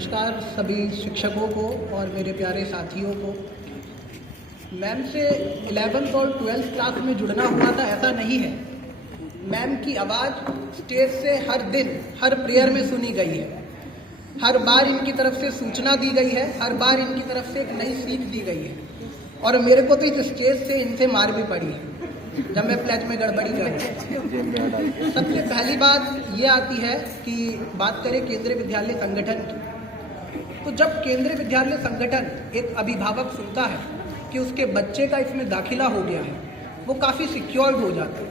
नमस्कार सभी शिक्षकों को और मेरे प्यारे साथियों को। मैम से 11th और 12th क्लास में जुड़ना हुआ था, ऐसा नहीं है। मैम की आवाज़ स्टेज से हर दिन हर प्रेयर में सुनी गई है। हर बार इनकी तरफ से सूचना दी गई है, हर बार इनकी तरफ से एक नई सीख दी गई है। और मेरे को तो इस स्टेज से इनसे मार भी पड़ी है जब मैं प्लेज में गड़बड़ी कर रहा हूँ। सबसे पहली बात ये आती है कि बात करें केंद्रीय विद्यालय संगठन की, तो जब केंद्रीय विद्यालय संगठन एक अभिभावक सुनता है कि उसके बच्चे का इसमें दाखिला हो गया है, वो काफ़ी सिक्योर्ड हो जाता है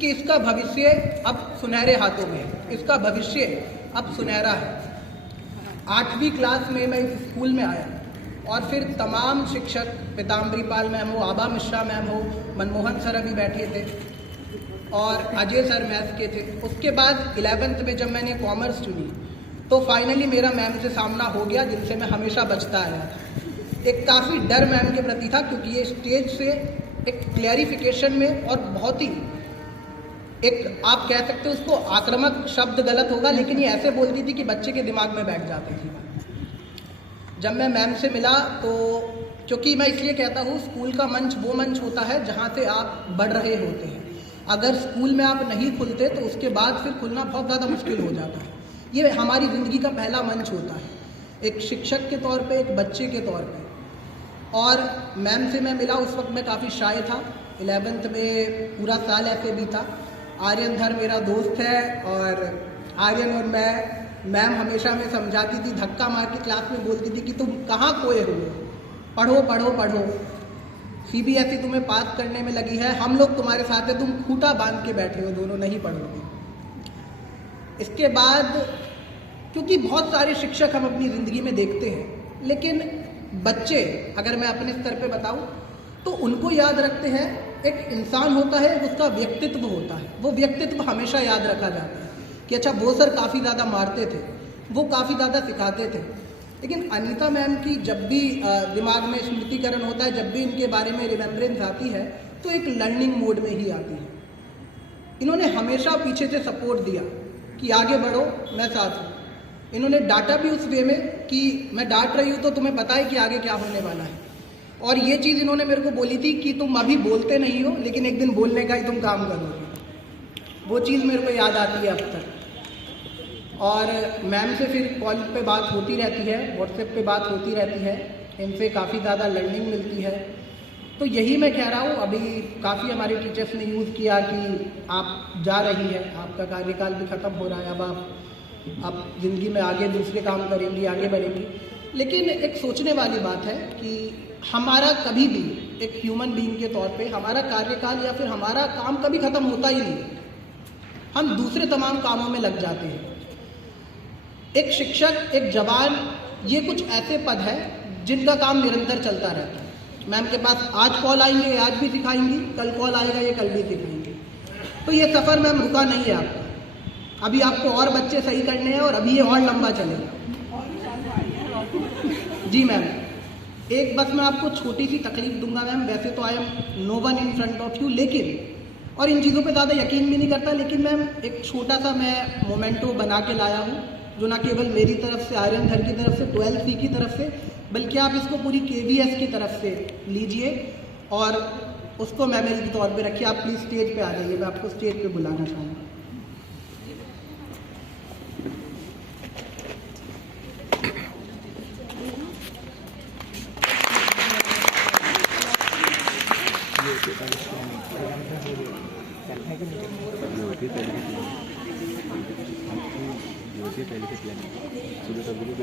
कि इसका भविष्य अब सुनहरे हाथों में है, इसका भविष्य अब सुनहरा है। 8वीं क्लास में मैं इस स्कूल में आया और फिर तमाम शिक्षक, पीताम्बरी पाल मैम हो, आभा मिश्रा मैम हो, मनमोहन सर अभी बैठे थे और अजय सर मैथ्स के थे। उसके बाद 11th में जब मैंने कॉमर्स चुनी तो फाइनली मेरा मैम से सामना हो गया जिनसे मैं हमेशा बचता आया था। एक काफ़ी डर मैम के प्रति था क्योंकि ये स्टेज से एक क्लैरिफिकेशन में और बहुत ही एक आप कह सकते हो उसको आक्रामक शब्द गलत होगा, लेकिन ये ऐसे बोलती थी कि बच्चे के दिमाग में बैठ जाती थी। जब मैं मैम से मिला तो क्योंकि मैं इसलिए कहता हूँ स्कूल का मंच वो मंच होता है जहाँ से आप बढ़ रहे होते हैं। अगर स्कूल में आप नहीं खुलते तो उसके बाद फिर खुलना बहुत ज़्यादा मुश्किल हो जाता है। ये हमारी ज़िंदगी का पहला मंच होता है, एक शिक्षक के तौर पे, एक बच्चे के तौर पे। और मैम से मैं मिला, उस वक्त मैं काफ़ी शाय था। 11th में पूरा साल ऐसे भी था। आर्यन धर मेरा दोस्त है और आर्यन और मैम हमेशा हमें समझाती थी, धक्का मार के क्लास में बोलती थी कि तुम कहाँ खोए हुए हो, पढ़ो पढ़ो पढ़ो, CBSE तुम्हें पास करने में लगी है, हम लोग तुम्हारे साथ हैं, तुम खूंटा बांध के बैठे हो दोनों, नहीं पढ़ोगे। इसके बाद क्योंकि बहुत सारे शिक्षक हम अपनी ज़िंदगी में देखते हैं, लेकिन बच्चे अगर मैं अपने स्तर पे बताऊं तो उनको याद रखते हैं। एक इंसान होता है, उसका व्यक्तित्व होता है, वो व्यक्तित्व हमेशा याद रखा जाता है कि अच्छा वो सर काफ़ी ज़्यादा मारते थे, वो काफ़ी ज़्यादा सिखाते थे। लेकिन अनीता मैम की जब भी दिमाग में स्मृतिकरण होता है, जब भी इनके बारे में रिमेम्बरेंस आती है तो एक लर्निंग मोड में ही आती है। इन्होंने हमेशा पीछे से सपोर्ट दिया कि आगे बढ़ो, मैं साथ हूँ। इन्होंने डांटा भी उस वे में कि मैं डांट रही हूँ तो तुम्हें पता है कि आगे क्या होने वाला है। और ये चीज़ इन्होंने मेरे को बोली थी कि तुम अभी बोलते नहीं हो लेकिन एक दिन बोलने का ही तुम काम करोगे। वो चीज़ मेरे को याद आती है अब तक। और मैम से फिर कॉल पे बात होती रहती है, व्हाट्सएप पे बात होती रहती है, इनसे काफ़ी ज़्यादा लर्निंग मिलती है। तो यही मैं कह रहा हूँ, अभी काफ़ी हमारे टीचर्स ने यूज़ किया कि आप जा रही है, आपका कार्यकाल भी ख़त्म हो रहा है, अब आप ज़िंदगी में आगे दूसरे काम करेंगी, आगे बढ़ेंगी। लेकिन एक सोचने वाली बात है कि हमारा कभी भी एक ह्यूमन बीइंग के तौर पे हमारा कार्यकाल या फिर हमारा काम कभी ख़त्म होता ही नहीं, हम दूसरे तमाम कामों में लग जाते हैं। एक शिक्षक, एक जवान, ये कुछ ऐसे पद है जिनका काम निरंतर चलता रहता है। मैम के पास आज कॉल आएंगे, आज भी सिखाएंगी, कल कॉल आएगा, ये कल भी सिखाएंगे। तो ये सफ़र मैम रुका नहीं है आपका, अभी आपको और बच्चे सही करने हैं और अभी ये और लंबा चलेगा। जी मैम, एक बस मैं आपको छोटी सी तकलीफ दूंगा मैम। वैसे तो I am no one in front of you, लेकिन और इन चीज़ों पे ज़्यादा यकीन भी नहीं करता, लेकिन मैम एक छोटा सा मैं मोमेंटो बना के लाया हूँ जो ना केवल मेरी तरफ से, आर्यन घर की तरफ से, 12th C की तरफ से, बल्कि आप इसको पूरी KVS की तरफ से लीजिए और उसको मेमोरी के तौर पे रखिए। आप प्लीज़ स्टेज पे आ जाइए, मैं आपको स्टेज पे बुलाना चाहूँगा। पहले से प्लान सुबह सब लोग